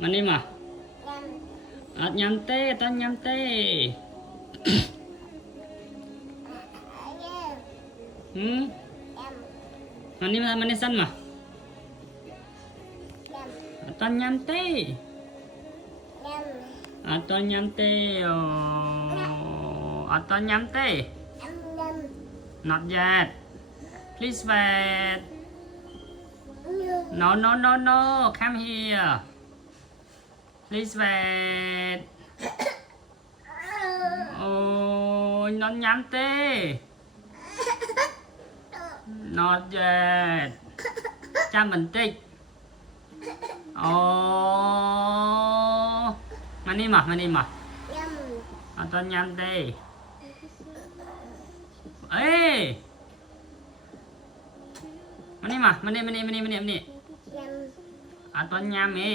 มันนี่มาอัดยำเต้ตอนยำเต้มันนี่มันนี่สั้นมาตอนยำเต้ตอนยำเต้ตอนยำเต้ not yet please wait no no no no come here please wait โอ้ยนอนยำเต้ not yet จำมันติดโอ้มานี่มาตอนยำเต้เอ้ยมานี่ตอนยำเอ้